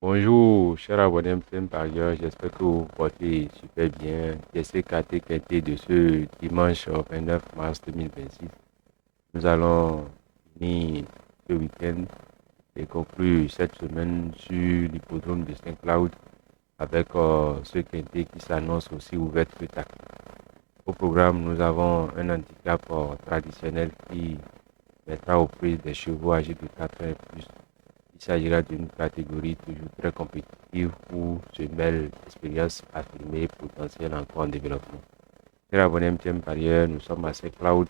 Bonjour, cher abonné MTN Parieur, j'espère que vous vous portez super bien. C'est KT Quintet de ce dimanche 29 mars 2026. Nous allons finir ce week-end et conclure cette semaine sur l'hippodrome de Saint-Cloud avec ce quintet qui s'annonce aussi ouvert spectacle. Au programme, nous avons un handicap traditionnel qui mettra aux prises des chevaux âgés de 4 ans et plus. Il s'agira d'une catégorie toujours très compétitive où se mêlent expérience affirmée et potentiel encore en développement. Très abonné MTM Parieur, nous sommes à Saint-Cloud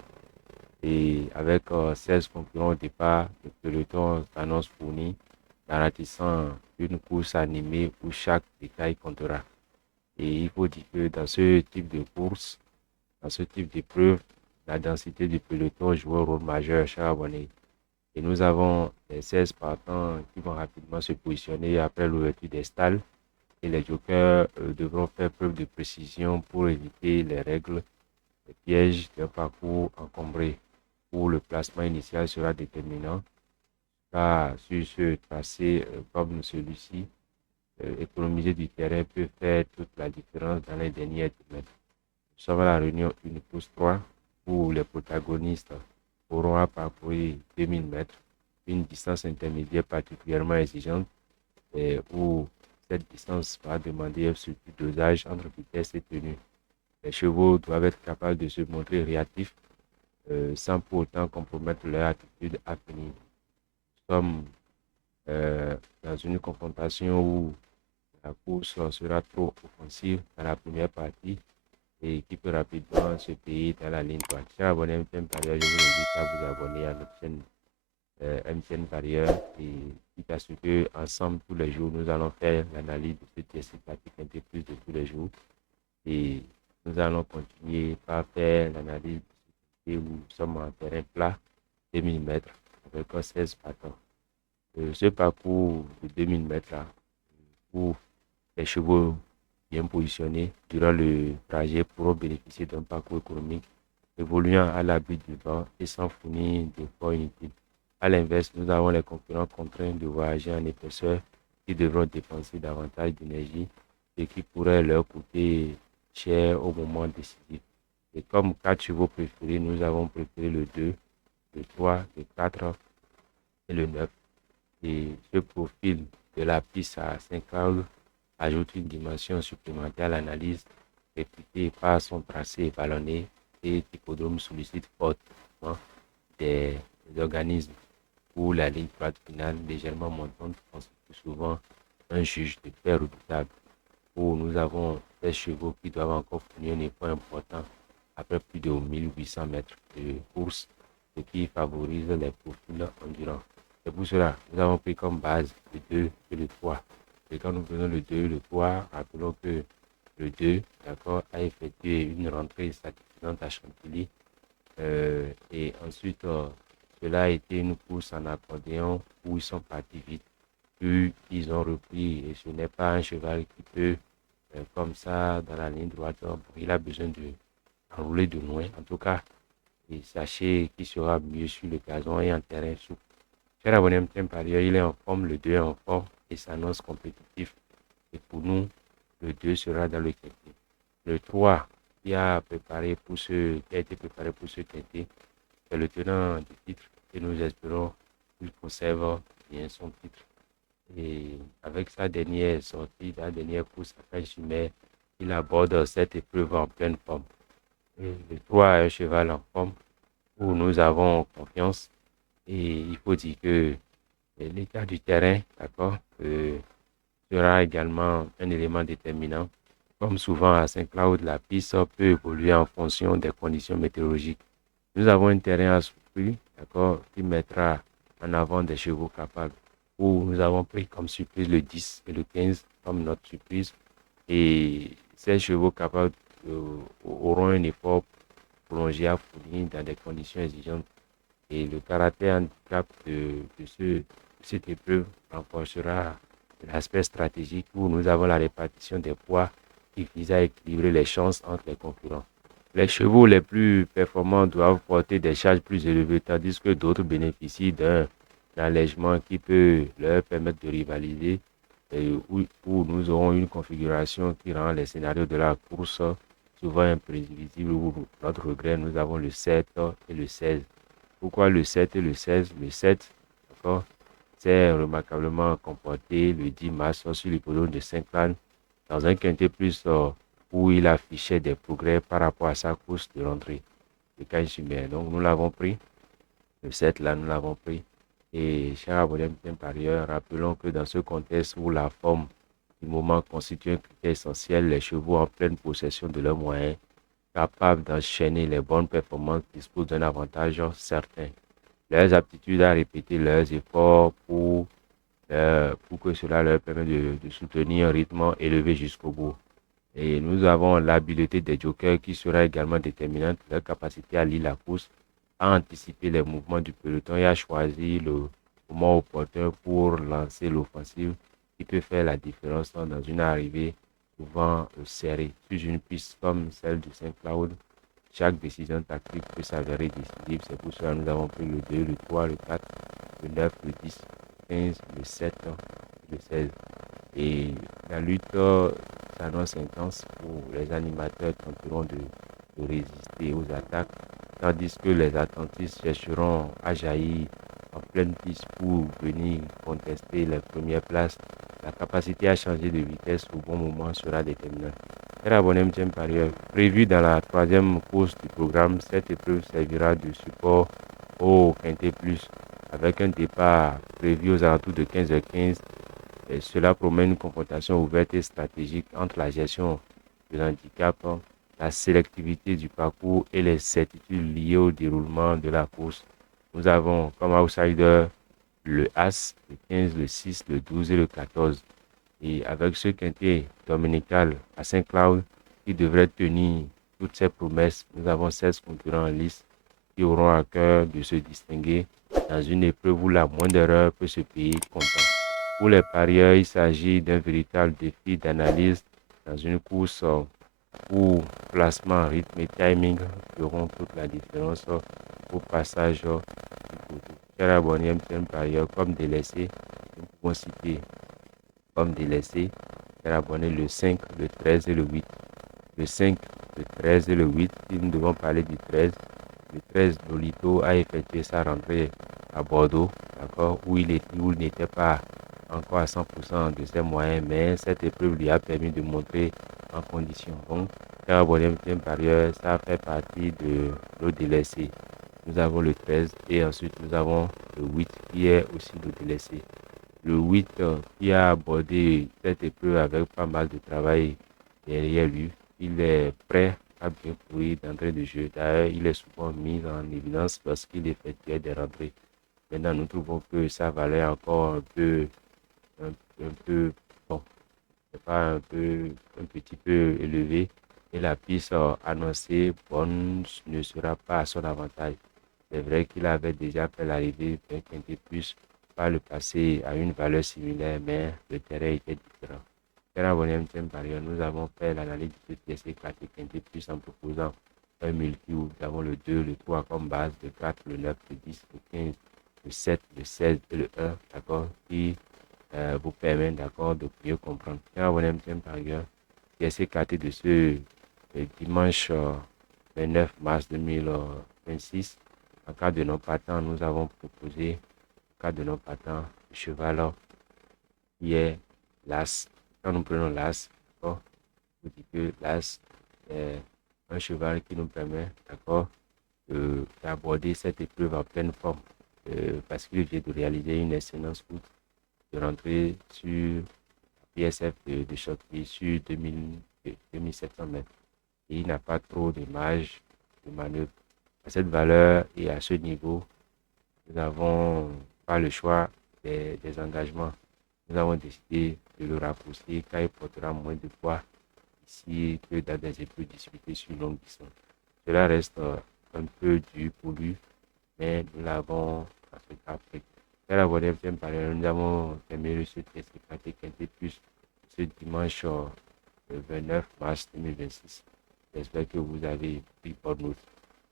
et avec 16 concurrents au départ, le peloton s'annonce fourni, garantissant une course animée où chaque détail comptera. Et il faut dire que dans ce type de course, dans ce type d'épreuve, la densité du peloton joue un rôle majeur, cher abonné. Et nous avons les 16 partants qui vont rapidement se positionner après l'ouverture des stalles. Et les jokers devront faire preuve de précision pour éviter les règles, les pièges d'un parcours encombré où le placement initial sera déterminant. Car sur ce tracé comme celui-ci, économiser du terrain peut faire toute la différence dans les derniers mètres. Nous sommes à la réunion une pousse 3 où les protagonistes auront à parcourir 2000 mètres, une distance intermédiaire particulièrement exigeante et où cette distance va demander un surplus dosage entre vitesse et tenue. Les chevaux doivent être capables de se montrer réactifs sans pour autant compromettre leur attitude à finir. Nous sommes dans une confrontation où la course sera trop offensive dans la première partie et qui peut rapidement se payer dans la ligne droite. Chers abonnés MTN Parieur, je vous invite à vous abonner à notre chaîne MTN Parieur et quitte à ce que ensemble tous les jours nous allons faire l'analyse de ce test sympathique un peu plus de tous les jours et nous allons continuer par faire l'analyse de où nous sommes en terrain plat 2000 mètres avec 16 partants. Ce parcours de 2000 mètres là où les chevaux bien positionnés durant le trajet pourront bénéficier d'un parcours économique évoluant à l'abri du vent et sans fournir d'efforts inutiles. À l'inverse, nous avons les concurrents contraints de voyager en épaisseur qui devront dépenser davantage d'énergie et qui pourrait leur coûter cher au moment décisif. Et comme quatre chevaux préférés, nous avons préféré le 2, le 3, le 4 et le 9. Et ce profil de la piste à 5 angles ajoute une dimension supplémentaire à l'analyse, répliquée par son tracé vallonné et hippodrome sollicite fortement des organismes où la ligne droite finale légèrement montante constitue souvent un juge de paix redoutable, où nous avons des chevaux qui doivent encore fournir un effort important après plus de 1800 mètres de course, ce qui favorise les profils endurants. C'est pour cela que nous avons pris comme base le 2 et le 3. Et quand nous prenons le 2 et le 3, rappelons que le 2, d'accord, a effectué une rentrée satisfaisante à Chantilly. Et ensuite, cela a été une course en accordéon où ils sont partis vite. Puis ils ont repris et ce n'est pas un cheval qui peut, comme ça, dans la ligne droite, il a besoin de enrouler de loin. En tout cas, et sachez qu'il sera mieux sur le gazon et en terrain souple. Cher abonné MTN Parieur, il est en forme, le 2 est en forme et s'annonce compétitif. Et pour nous, le 2 sera dans le quintet. Le 3 qui a été préparé pour ce quintet, c'est le tenant du titre et nous espérons qu'il conserve bien son titre. Et avec sa dernière sortie, la dernière course à Canchimère, il aborde cette épreuve en pleine forme. Et le 3 est un cheval en forme où nous avons confiance. Et il faut dire que l'état du terrain, d'accord, sera également un élément déterminant. Comme souvent à Saint-Cloud, la piste peut évoluer en fonction des conditions météorologiques. Nous avons un terrain à surprise, d'accord, qui mettra en avant des chevaux capables. Où nous avons pris comme surprise le 10 et le 15 comme notre surprise. Et ces chevaux capables auront un effort prolongé à fournir dans des conditions exigeantes. Et le caractère handicap de cette épreuve renforcera l'aspect stratégique où nous avons la répartition des poids qui vise à équilibrer les chances entre les concurrents. Les chevaux les plus performants doivent porter des charges plus élevées, tandis que d'autres bénéficient d'un allègement qui peut leur permettre de rivaliser où nous aurons une configuration qui rend les scénarios de la course souvent imprévisibles. Où notre regret, nous avons le 7 et le 16. Pourquoi le 7 et le 16? Le 7, d'accord, s'est remarquablement comporté le 10 mars sur l'hippodrome de Saint-Cloud dans un quintet plus où il affichait des progrès par rapport à sa course de rentrée, le 15 juillet. Donc nous l'avons pris, le 7 là, nous l'avons pris. Et cher abonné, par ailleurs, rappelons que dans ce contexte où la forme du moment constitue un critère essentiel, les chevaux en pleine possession de leurs moyens, capables d'enchaîner les bonnes performances, disposent d'un avantage certain. Leurs aptitudes à répéter leurs efforts pour que cela leur permette de soutenir un rythme élevé jusqu'au bout. Et nous avons l'habileté des jokers qui sera également déterminante, leur capacité à lire la course, à anticiper les mouvements du peloton et à choisir le moment opportun pour lancer l'offensive qui peut faire la différence dans une arrivée souvent serrée. Sur une piste comme celle de Saint-Cloud, chaque décision tactique peut s'avérer décisive. C'est pour cela que nous avons pris le 2, le 3, le 4, le 9, le 10, le 15, le 7, le 16. Et la lutte s'annonce intense où les animateurs tenteront de résister aux attaques, tandis que les attentistes chercheront à jaillir en pleine piste pour venir contester les premières places. La capacité à changer de vitesse au bon moment sera déterminante. Cher abonné, par ailleurs, prévu dans la troisième course du programme, cette épreuve servira de support au Quintet Plus avec un départ prévu aux alentours de 15h15. Et cela promet une confrontation ouverte et stratégique entre la gestion de l'handicap, la sélectivité du parcours et les certitudes liées au déroulement de la course. Nous avons comme outsider le As, le 15, le 6, le 12 et le 14. Et avec ce quintet dominical à Saint-Cloud qui devrait tenir toutes ces promesses, nous avons 16 concurrents en lice qui auront à cœur de se distinguer dans une épreuve où la moindre erreur peut se payer comptant. Pour les parieurs, il s'agit d'un véritable défi d'analyse dans une course où placement, rythme et timing feront toute la différence au passage du poteau. Chers abonnés, MTN parieurs, comme délaissé, nous pouvons citer comme délaissé, chers abonnés, le 5, le 13 et le 8. Le 5, le 13 et le 8, si nous devons parler du 13, le 13, Nolito a effectué sa rentrée à Bordeaux, d'accord, où il n'était pas encore à 100% de ses moyens, mais cette épreuve lui a permis de montrer en condition. Donc, cher abonné, par ailleurs, ça fait partie de l'eau délaissé. Nous avons le 13 et ensuite nous avons le 8 qui est aussi le délaissé. Le 8 qui a abordé cette épreuve avec pas mal de travail derrière lui. Il est prêt à bien courir d'entrée de jeu. D'ailleurs, il est souvent mis en évidence lorsqu'il effectuait des rentrées. Maintenant, nous trouvons que sa valeur est encore un, un peu, bon, c'est pas un petit peu élevé. Et la piste annoncée bonne ne sera pas à son avantage. C'est vrai qu'il avait déjà fait l'arrivée d'un quintet plus par le passé à une valeur similaire, mais le terrain était différent. Cher abonné MTN Paris, nous avons fait l'analyse de ce TC 4 et quintet plus en proposant un multi où nous avons le 2, le 3 comme base, le 4, le 9, le 10, le 15, le 7, le 16 et le 1, d'accord, qui vous permet, d'accord, de mieux comprendre. Cher abonné MTN Paris, TC 4 de ce dimanche 29 mars 2026. En cas de non partant, nous avons proposé, en cas de non partant, le cheval qui est l'As. Quand nous prenons l'As, d'accord, je vous dis que l'As est un cheval qui nous permet, d'accord, d'aborder cette épreuve en pleine forme. Parce qu'il vient de réaliser une excellente route de rentrer sur PSF de Châteaubriand sur 2700 mètres. Et il n'a pas trop de marge de manœuvre. À cette valeur et à ce niveau, nous n'avons pas le choix des engagements. Nous avons décidé de le raccourcir car il portera moins de poids ici que dans des épreuves disputées sur longue distance. Cela reste un peu dur pour lui, mais nous l'avons fait. Cher abonné, nous avons terminé ce test Quintet Plus ce dimanche 29 mars 2026. J'espère que vous avez pris bonne note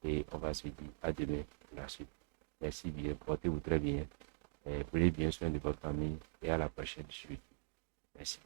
et on va se dire à demain pour la suite. Merci bien, portez-vous très bien. Prenez bien soin de votre famille et à la prochaine suite. Merci.